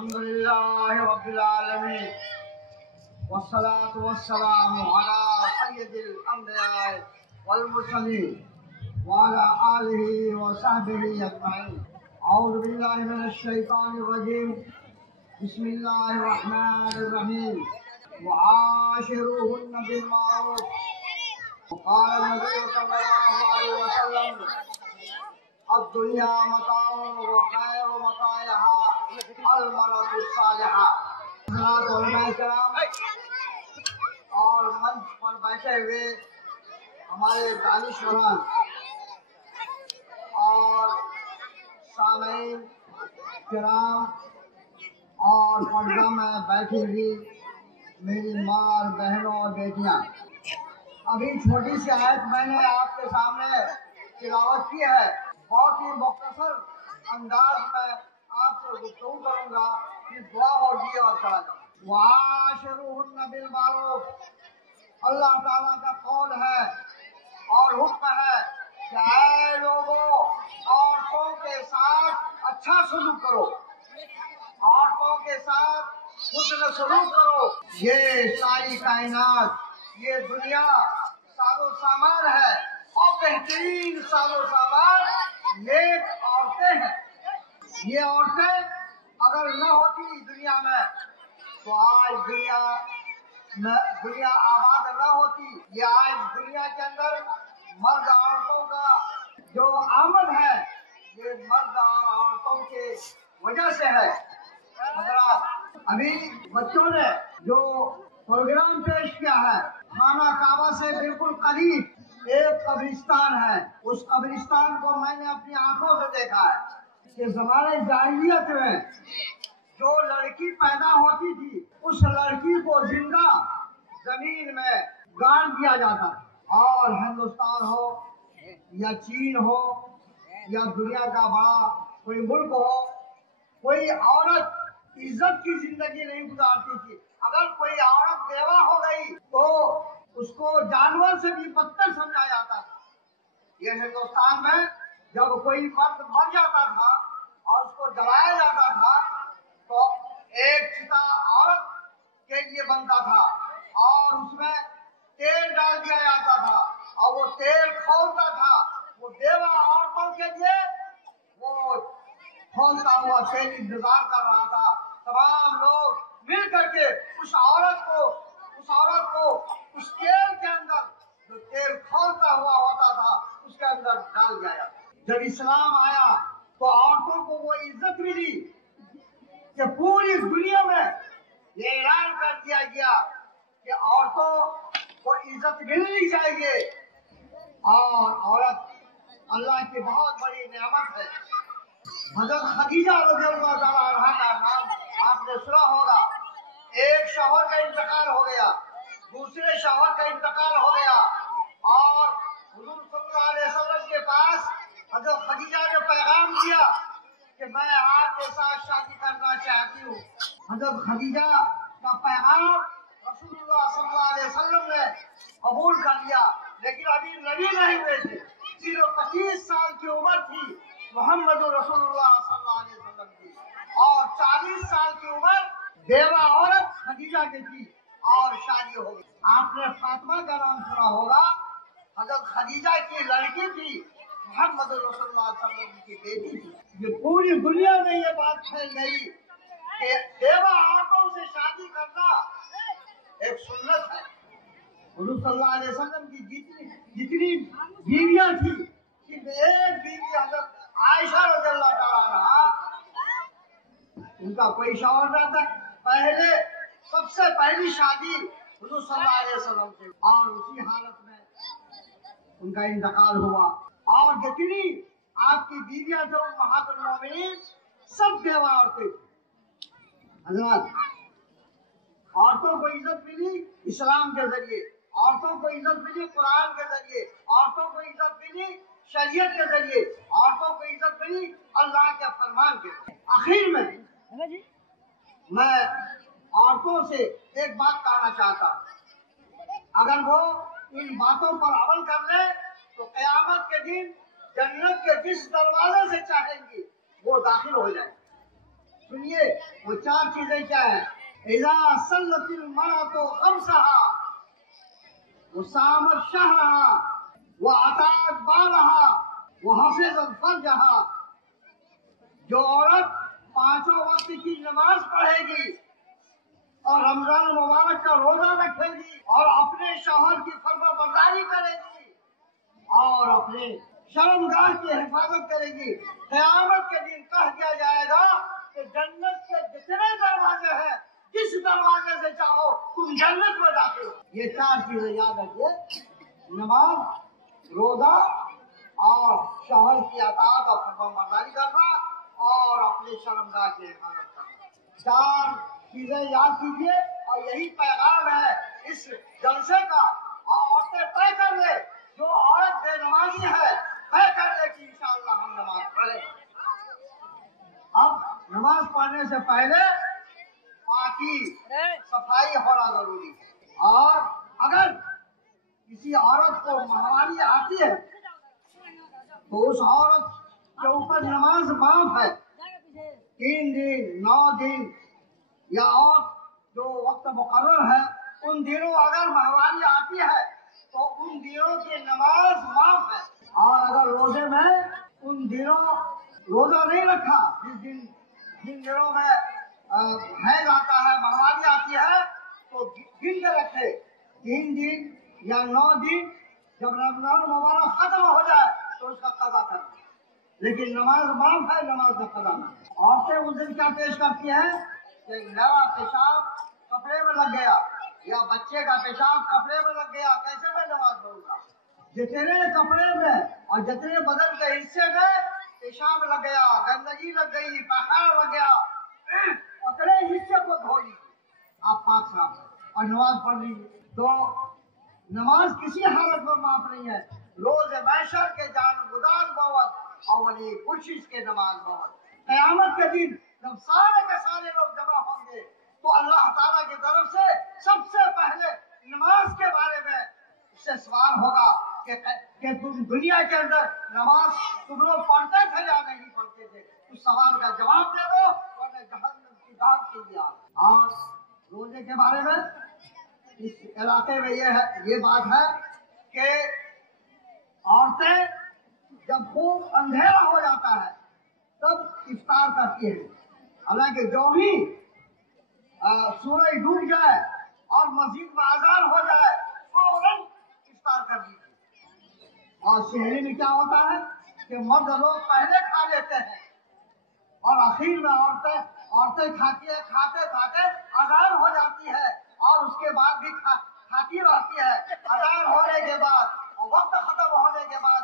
الحمد لله رب العالمين والصلاة والسلام على سيد الأنبياء والمرسلين وعلى آله وصحبه أجمعين. أعوذ بالله من الشيطان الرجيم. بسم الله الرحمن الرحيم. وعاشروهن بالمعروف. وقال النبي صلى الله عليه وسلم: الدنيا متاع وخير متاعها المرأة الصالحة. حضرات علماء کرام اور منچ پر بیٹھے ہوئے ہمارے دانشوران اور سامعین کرام اور پردہ میں بیٹھی ہوئی میری ماں اور بہنوں اور بیٹیاں، ابھی چھوٹی سی آیت میں نے آپ کے سامنے تلاوت کی ہے. بہت ہی مختصر انداز میں آپ سے گفتگو کروں گا کہ دعا ہوگی اور چلا جاؤں. وَعَاشِرُوهُنَّ بِالْمَعْرُوفِ. اللہ تعالیٰ کا قول ہے اور حکم ہے کہ اے لوگوں، عورتوں کے ساتھ اچھا سلوک کرو، عورتوں کے ساتھ حسن سلوک کرو. یہ ساری کائنات، یہ دنیا ساز و سامان ہے اور بہترین ساز و سامان نیک عورتیں ہیں. یہ عورتیں اگر نہ ہوتی دنیا میں تو آج دنیا آباد نہ ہوتی. یہ آج دنیا کے اندر مرد عورتوں کا جو آمد ہے یہ مرد عورتوں کے وجہ سے ہے. حضرات، ابھی بچوں نے جو پروگرام پیش کیا ہے، خانہ کعبہ سے بالکل قریب ایک قبرستان ہے. اس قبرستان کو میں نے اپنی آنکھوں سے دیکھا ہے کہ زمانے جاہلیت میں جو لڑکی پیدا ہوتی تھی اس لڑکی کو زندہ زمین میں گاڑ دیا جاتا تھا. اور ہندوستان ہو یا چین ہو یا دنیا کا بڑا کوئی ملک ہو، کوئی عورت عزت کی زندگی نہیں گزارتی تھی. اگر کوئی عورت بیوہ ہو گئی تو اس کو جانور سے بھی بدتر سمجھا جاتا تھا. یہ ہندوستان میں جب کوئی مرد مر جاتا تھا اور اس کو جلایا جاتا تھا تو ایک چتا عورت کے لیے بنتا تھا اور اس میں تیل ڈال دیا جاتا تھا اور وہ تیل کھولتا تھا. وہ بیوہ عورتوں کے لیے وہ کھولتا ہوا تیل انتظار کر رہا تھا. تمام لوگ مل کر کے اس عورت کو اس تیل کے اندر جو تیل کھولتا ہوا ہوتا تھا اس کے اندر ڈال دیا. جب اسلام آیا تو عورتوں کو وہ عزت ملی کہ پوری دنیا میں یہ اعلان کر دیا گیا کہ عورتوں کو عزت ملنی چاہیے. اور عورت اللہ کی بہت بڑی نعمت ہے. حضرت خدیجہ رضی اللہ تعالیٰ عنہا کا نام آپ نے سنا ہوگا. ایک شوہر کا انتقال ہو گیا، دوسرے شوہر کا انتقال ہو گیا اور حضور صلی اللہ علیہ وسلم کے پاس حضرت خدیجہ نے پیغام دیا کہ میں آپ کے ساتھ شادی کرنا چاہتی ہوں. حضرت خدیجہ کا پیغام رسول اللہ صلی اللہ علیہ وسلم نے قبول کر لیا، لیکن ابھی نبی نہیں ہوئے تھے. صرف 25 سال کی عمر تھی محمد رسول اللہ صلی اللہ علیہ وسلم کی، اور 40 سال کی عمر بیوہ عورت خدیجہ کی تھی اور شادی ہو گئی. آپ نے فاطمہ کا نام سنا ہوگا، حضرت خدیجہ کی لڑکی تھی، محمد رسول اللہ صلی اللہ علیہ وسلم کی بیٹی تھی. یہ پوری دنیا میں یہ بات پھیل گئی کہ بیوہ عورتوں سے شادی کرنا ایک سنت ہے. حضور صلی اللہ علیہ وسلم کی جتنی بیویاں تھیں، ایک بیوی حضرت عائشہ رضی اللہ تعالیٰ عنہا، ان کا کوئی شوہر نہ تھا. سب سے پہلی شادی حضور صلی اللہ علیہ وسلم سے، اور اسی حالت میں ان کا انتقال ہوا. اور جتنی آپ کی بیویاں جو امہات المومنین سب بیوہ عورتیں. حضرات، عورتوں کو عزت ملی اسلام کے ذریعے، عورتوں کو عزت ملی قرآن کے ذریعے، عورتوں کو عزت ملی شریعت کے ذریعے، عورتوں کو عزت ملی اللہ کے فرمان کے ذریعے. آخر میں عورتوں سے ایک بات کہنا چاہتا ہوں. اگر وہ ان باتوں پر عمل کر لیں تو قیامت کے دن جنت کے جس دروازے سے چاہیں گی وہ داخل ہو جائیں. सुनिए वो चार चीजें क्या है। इज़ा सल्लतिल मरअतु खम्सहा व सामत शहरहा व अतात बालहा व हफिज़त फर्जहा। जो औरत पांचों वक्त की नमाज पढ़ेगी और रमजान मुबारक का रोजा रखेगी और अपने शौहर की फर्माबरदारी करेगी और अपने शर्मगाह की हिफाजत करेगी, क़यामत के दिन कह दिया जाएगा कि जन्नत के जितने दरवाजे हैं, जिस दरवाजे से चाहो तुम जन्नत में दाखिल हो। ये चार चीजें याद रखिए, नमाज, रोजा और शौहर की अताअत और फर्माबरदारी करना और अपने शर्मगाह की हिफाजत करना। चार चीजें याद कीजिए और यही पैगाम है इस जलसे का। औरतें तय कर ले, जो औरत बेनमाजी है तय कर ले कि इंशाअल्लाह हम नमाज पढ़े। अब नमाज पढ़ने से पहले पाकी सफाई होना जरूरी है। और अगर किसी औरत को महामारी आती है तो उस औरत के ऊपर नमाज माफ है। 3 दिन, 9 दिन या और जो वक्त मुकर्रर है, उन दिनों अगर महामारी आती है तो उन दिनों की नमाज माफ है। और अगर रोजे में उन दिनों रोजा नहीं रखा, जिन दिनों में हैज आता है, महामारी आती है, तो गिन के रखे 3 दिन या 9 दिन। जब रमजान मुबारक खत्म हो जाए तो उसका कज़ा करना, लेकिन नमाज माफ है, नमाज का कज़ा नहीं। औरतें उस दिन क्या पेश करती हैं कि मेरा पेशाब कपड़े में लग गया या बच्चे का पेशाब कपड़े में लग गया, कैसे मैं नमाज पढ़ूंगा। जितने कपड़े में और जितने बदन के हिस्से में पेशाब लग गया, गंदगी लग गई, पैखाना लग गया, उतने हिस्से को धो लीजिए आप पाक साफ और नमाज पढ़ लीजिए। तो नमाज किसी हालत में माफ नहीं है। रोज महशर के जानगुदार बहुत अवली कोशिश के नमाज बहुत। क़यामत के दिन जब सारे के सारे लोग जमा होंगे तो अल्लाह ताला की तरफ से सबसे पहले नमाज के बारे में उससे सवाल होगा कि तुम दुनिया के अंदर नमाज तुम लोग पढ़ते थे या नहीं पढ़ते थे। उस सवाल का जवाब दे दो वरना जहन्नम की दाग के लिए। और रोजे के बारे में इस इलाके में ये बात है कि औरतें जब खूब अंधेरा हो जाता है तब इफ्तार करती है। हालांकि जो भी सूरज डूब जाए और मस्जिद में अज़ान हो जाए फौरन इफ्तार कर दीजिए। और शहरी में क्या होता है कि मर्द लोग पहले खा लेते हैं और आखिर में औरतें खाते खाते अज़ान हो जाती है और उसके बाद भी खाती रहती है। अज़ान होने के बाद और वक्त खत्म होने के बाद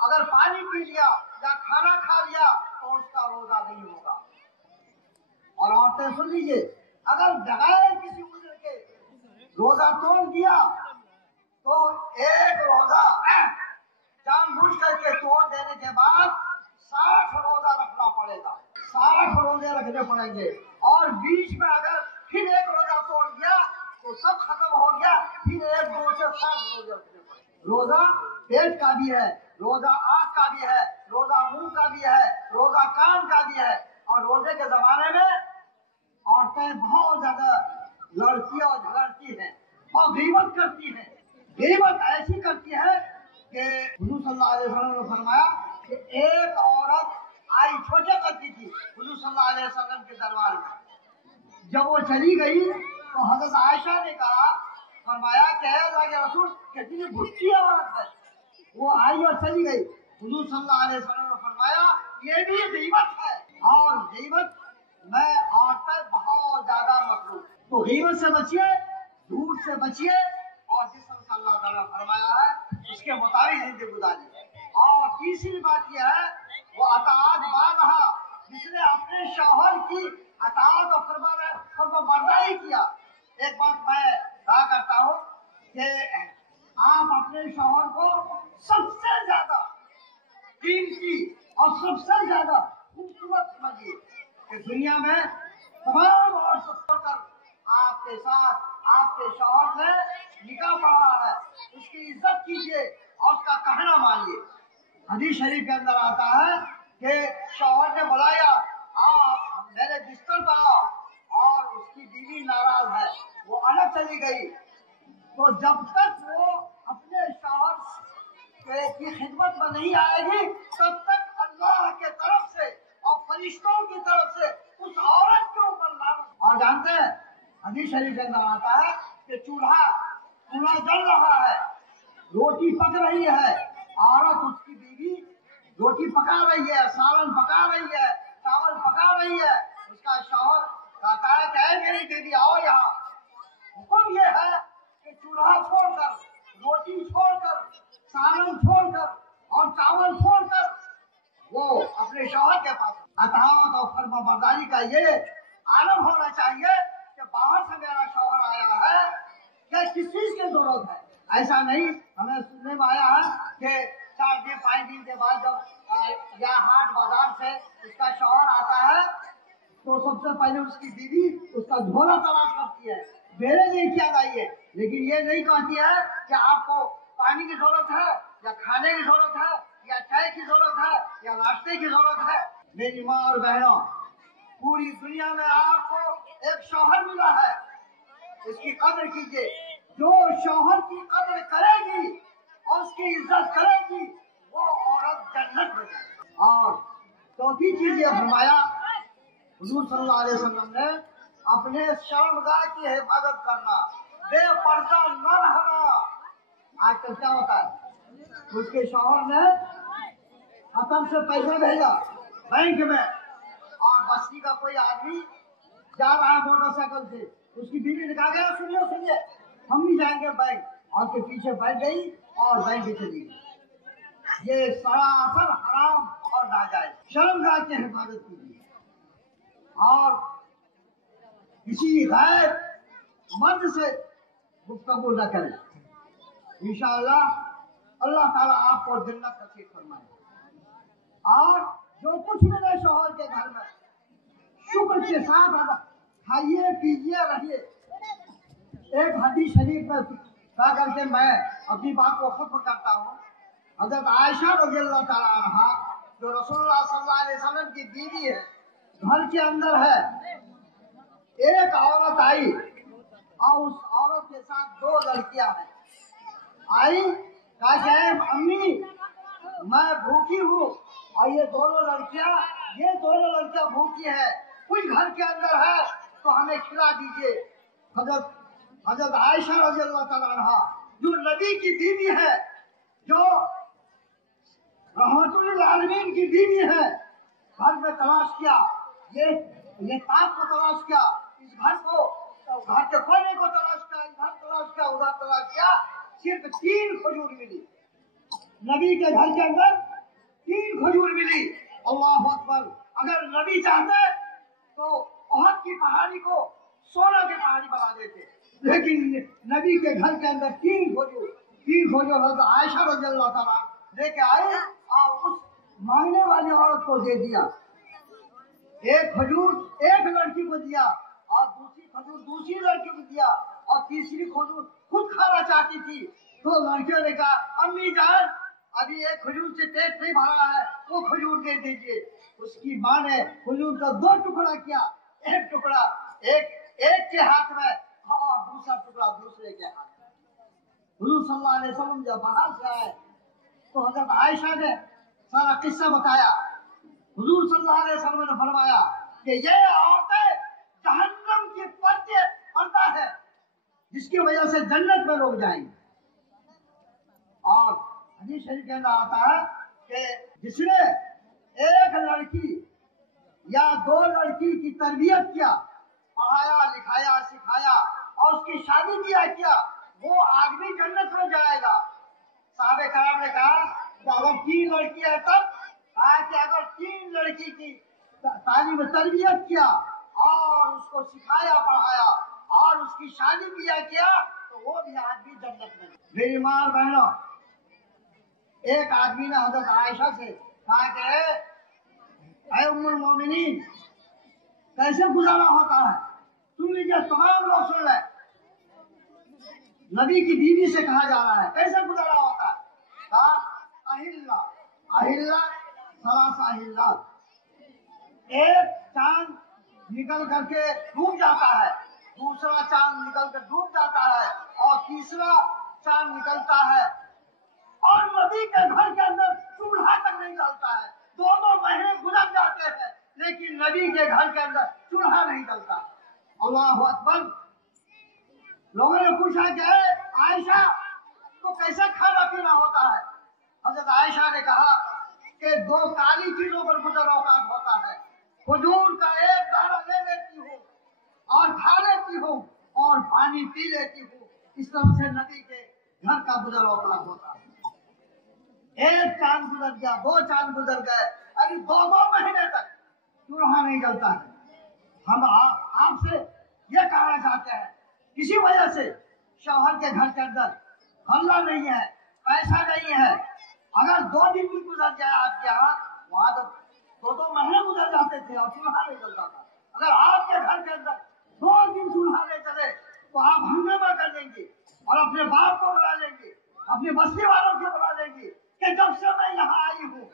अगर पानी पी लिया या खाना खा लिया तो उसका रोजा नहीं होगा। और औरतें सुन लीजिए, अगर बगैर किसी उज़्र के रोजा तोड़ दिया तो एक रोजा जानबूझ करके तोड़ देने के बाद 60 रोजा रखना पड़ेगा। 60 रोजे रखने पड़ेंगे। और बीच में अगर फिर एक रोजा तोड़ दिया तो सब खत्म हो गया, फिर 1, 2 से 60 रोजे रखने पड़ेंगे। रोजा पेट का भी है, रोजा आँख का भी है, रोजा मुंह का भी है, रोजा कान का भी है। और रोजे के जमाने में औरतें बहुत ज्यादा लड़ती और झगड़ती हैं और गीबत करती हैं। गीबत ऐसी करती है कि हुजूर सल्लल्लाहु अलैहि वसल्लम ने फरमाया कि एक औरत आई छोटे करती थी हुजूर सल्लल्लाहु अलैहि वसल्लम के दरबार में। जब वो चली गई तो हजरत आयशा ने कहा, फरमाया कि अल्लाह के रसूल कितनी भुट्टी औरत है। वो आई और चली गई। हुजूर सल्लल्लाहु अलैहि वसल्लम ने फरमाया ये भी गीबत है और गीबत में औरतें बहुत ज्यादा मखलूक। तो गीबत से बचिए, झूठ से बचिए और जिस तरह अल्लाह ताला ने फरमाया है उसके मुताबिक जिंदगी गुजारिए। और तीसरी बात यह है वो अताअत बालहा, जिसने अपने शौहर की अताअत और फर्माबरदारी किया। एक बात मैं कहा करता हूँ कि आप अपने शौहर को सबसे ज्यादा कीमती और सबसे ज्यादा खूबसूरत समझिए कि दुनिया में तमाम और कर आपके साथ आपके शौहर ने निकाह पढ़ा है, उसकी इज्जत कीजिए और उसका कहना मानिए। हदीस शरीफ के अंदर आता है कि शौहर ने बुलाया, आप मेरे बिस्तर पर आओ, और उसकी बीवी नाराज है, वो अलग चली गई। तो जब तक वो अपने शौहर की खिदमत में नहीं आएगी, तब तक अल्लाह के तरफ से और फरिश्तों की तरफ से उस औरत के ऊपर लानत। और जानते हैं, हदीस शरीफ के अंदर आता है कि चूल्हा जल रहा है, रोटी पक रही है, औरत उसकी बीवी रोटी पका रही है, सालन पका रही है, चावल पका रही है। उसका शौहर कहता है कि मेरी बीवी आओ यहाँ। हुक्म ये है कि चूल्हा छोड़कर, रोटी छोड़कर, सालन छोड़कर और चावल छोड़कर वो अपने शौहर के पास। अताअत और फर्माबरदारी का ये आलम होना चाहिए कि बाहर से मेरा शौहर आया है, क्या किस चीज की जरूरत है। ऐसा नहीं, हमें सुनने में आया है कि 4 दिन 5 दिन के बाद जब या हाट बाजार से उसका शौहर आता है, तो सबसे पहले उसकी बीवी उसका झोला तलाश करती है, मेरे लिए क्या चाहिए। लेकिन ये नहीं कहती है कि आपको पानी की जरूरत है, या खाने की जरूरत है, या चाय की जरूरत है, या नाश्ते की जरूरत है। मेरी माँ और बहनों, पूरी दुनिया में आपको एक शौहर मिला है, इसकी कदर कीजिए। जो शौहर की कदर करेगी और उसकी इज्जत करेगी, वो औरत जन्नत में जाएगी। और चौथी चीज ये फरमाया हुजूर सल्लल्लाहु अलैहि वसल्लम ने, अपने शर्मगाह की हिफाजत करना, बेपर्दा न रहना। आजकल क्या होता है, उसके शौहर ने अपन से पैसा भेजा बैंक में, और बस्ती का कोई आदमी जा रहा है मोटरसाइकिल से, उसकी बीवी ने कहा, सुनिए हम भी जाएंगे बैंक, और उसके पीछे बैठ गई और बैंक चली गई। ये सरासर हराम और नाजायज। शर्मगाह की हिफाजत कीजिए, और किसी गैर मर्द से गुफ्तगू न करें। इंशाअल्लाह अल्लाह ताला आपको जन्नत नसीब फरमाए। और जो कुछ मिले शौहर के घर में, शुक्र के साथ खाइए पीजिए रहिए। एक हदीस शरीफ में कहा करके मैं अपनी बात को खत्म करता हूँ। हज़रत आयशा रज़ियल्लाहु ताला अन्हा, जो रसूलुल्लाह सल्लल्लाहु अलैहि वसल्लम की बीवी है, घर के अंदर है, एक औरत आई और उस औरत के साथ 2 लड़कियां हैं। आई, कहा कि अम्मी मैं भूखी हूँ, और ये दोनों लड़कियां भूखी है, कुछ घर के अंदर है तो हमें खिला दीजिए। हज़रत आयशा रज़ियल्लाहु ताला अन्हा, जो नबी की बीवी है, जो रहमतुल आलमीन की बीवी है, घर में तलाश किया, ये ताक को तलाश किया, इस घर के कोने को तलाश किया, इधर तलाश किया, उधर तलाश किया, सिर्फ 3 खजूर मिली। नबी के घर के अंदर 3 खजूर मिली। अल्लाह अकबर। अगर नबी चाहते तो ओहद की पहाड़ी को सोना की पहाड़ी बना देते, लेकिन नबी के घर के अंदर 3 खजूर हज़रत आयशा रज़ियल्लाहु ताला लेके आए और उस मांगने वाली औरत को दे दिया। 1 खजूर एक लड़की को दिया, और दूसरी खजूर दूसरी लड़की को दिया, और तीसरी खजूर खुद खाना चाहती थी। तो लड़कियों ने कहा, अम्मी जान अभी 1 खजूर से पेट नहीं भरा है, वो खजूर दे दीजिए। उसकी माँ ने खजूर का 2 टुकड़ा किया, एक टुकड़ा एक के हाथ में और दूसरा टुकड़ा दूसरे के हाथ में। हुजूर सल्लल्लाहु अलैहि वसल्लम जब बाहर से आए तो हज़रत आयशा ने सारा किस्सा बताया। हुजूर सल्लल्लाहु अलैहि वसल्लम ने फरमाया कि ये औरतें जहन्नम की पर्दा है, जिसकी वजह से जन्नत में लोग जाएंगे। और हदीस शरीफ के अंदर आता है कि जिसने एक लड़की या 2 लड़की की तरबियत किया, पढ़ाया लिखाया सिखाया और उसकी शादी ब्याह किया, वो आदमी जन्नत में जाएगा। साहबे कराम ने कहा कि अगर 3 लड़की है तब, कहा कि अगर 3 लड़की की तालीम तरबियत किया और उसको सिखाया पढ़ाया और उसकी शादी ब्याह किया, तो वो भी आदमी जन्नत में। मेरी माँ और बहनों, एक आदमी ने हज़रत आयशा से कहा कि ऐ उम्मुल मोमिनीन, कैसे गुजारा होता है, सुन लीजिए, तमाम लोग सुन ले। नबी की बीवी से कहा जा रहा है कैसे गुजारा होता है। कहा अहिल्ला सलासा अहिल्ला, एक चांद निकल करके डूब जाता है, दूसरा चांद निकल कर डूब जाता है और तीसरा चांद निकलता है और नबी के घर के अंदर चूल्हा तक नहीं जलता है। 2 महीने गुजर जाते हैं लेकिन नबी के घर के अंदर चूल्हा नहीं जलता। अल्लाह अकबर। लोगों ने पूछा कि आयशा तो कैसा खाना पीना होता है? हजरत आयशा ने कहा कि 2 काली चीजों पर गुजर औकात होता है। खजूर का एक दाना ले लेती हूँ और खा लेती हूँ और पानी पी लेती हूँ। इस तरह से नबी के घर का गुजर औकात होता है। एक चांद गुजर गया, 2 चांद गुजर गए, अभी 2 महीने तक चूल्हा नहीं जलता है। हम आपसे ये कहना चाहते हैं, किसी वजह से शौहर के घर के अंदर हल्ला नहीं है, पैसा नहीं है, अगर 2 दिन भी गुजर जाए आपके यहाँ, वहां तो 2 महीने गुजर जाते थे और चूल्हा नहीं जलता था। अगर आपके घर के अंदर 2 दिन चूल्हा नहीं चले तो आप हंगामा कर देंगे और अपने बाप को बुला लेंगे, अपने बस्ती वालों को बुला लेंगे कि जब से मैं यहाँ आई हूँ,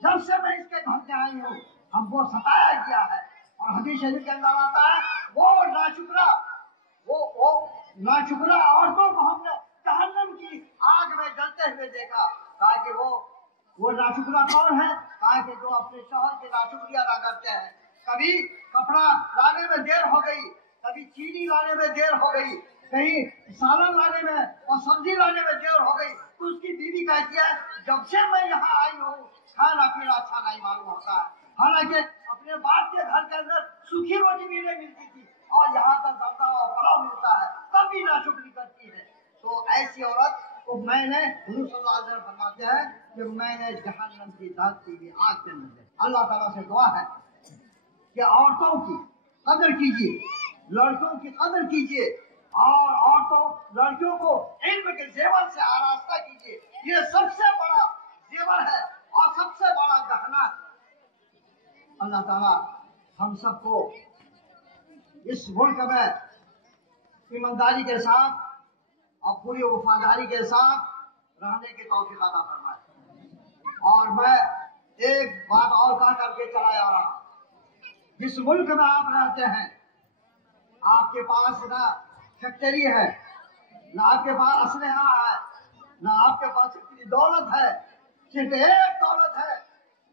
जब से मैं इसके घर से आई हूँ, हमको सताया गया है। और हदीस शरीफ के अंदर आता है, वो नाशुक्रा औरतों को हमने जहन्नम की आग में जलते हुए देखा। कहा कि वो नाशुक्रा कौन है? कहा कि जो अपने शौहर की नाशुक्रिया अदा करते हैं। कभी कपड़ा लाने में देर हो गई, कभी चीनी लाने में देर हो गई, कहीं सालन लाने में और सब्जी लाने में देर हो गई, तो उसकी बीवी कहती है जब से मैं यहाँ आई हूँ खाना पीना अच्छा नहीं मालूम होता है। हालांकि अपने बाप के घर के अंदर सूखी रोटी भी नहीं मिलती थी और यहाँ पर जर्दा और पुलाव मिलता है, तब भी नाशुक्री करती है। तो ऐसी औरत को मैंने, हुजूर सल्लल्लाहु अलैहि वसल्लम फरमाते हैं कि मैंने जहन्नम की धरती की आग के अंदर देखा। अल्लाह ताला से दुआ है कि औरतों की कदर कीजिए, लड़कों की कदर कीजिए और लड़कियों को इल्म के जेवर से आरास्ता कीजिए। ये सबसे बड़ा जेवर है और सबसे बड़ा गहना है। अल्लाह ताला हम सबको इस मुल्क में ईमानदारी के साथ और पूरी वफादारी के साथ रहने की तौफीक अता फरमाए। और मैं एक बात और कह करके चला जा रहा हूं, जिस मुल्क में आप रहते हैं, आपके पास ना फैक्ट्री है, ना आपके पास असलहा है, ना आपके पास इतनी दौलत है, सिर्फ एक दौलत है,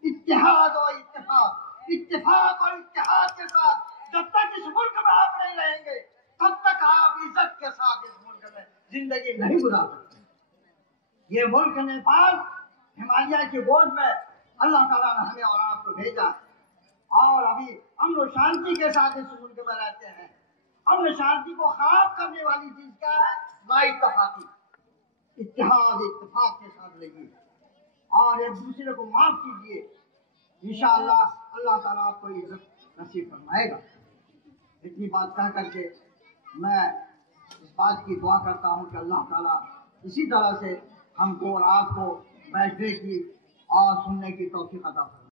इत्तेहाद और इत्तेफाक। इत्तेफाक और इत्तेहाद के साथ जब तक इस मुल्क में आप नहीं रहेंगे, तब तक आप इज्जत के साथ इस मुल्क में जिंदगी नहीं गुजार सकते। ये मुल्क नेपाल हिमालय की गोद में अल्लाह ताला ने हमें और आपको भेजा और अभी अमन और शांति के साथ इस मुल्क में रहते हैं। अमन शांति को खराब करने वाली चीज क्या है? नाइत्तेफाकी। इत्तेहाद इत्तेफाक के साथ रहिए और एक दूसरे को माफ कीजिए। इंशाअल्लाह अल्लाह ताला आपको इज्जत नसीब फरमाएगा। इतनी बात कह करके मैं इस बात की दुआ करता हूँ कि अल्लाह ताला इसी तरह से हमको और आपको बैठने की और सुनने की तौफीक अता फरमाए।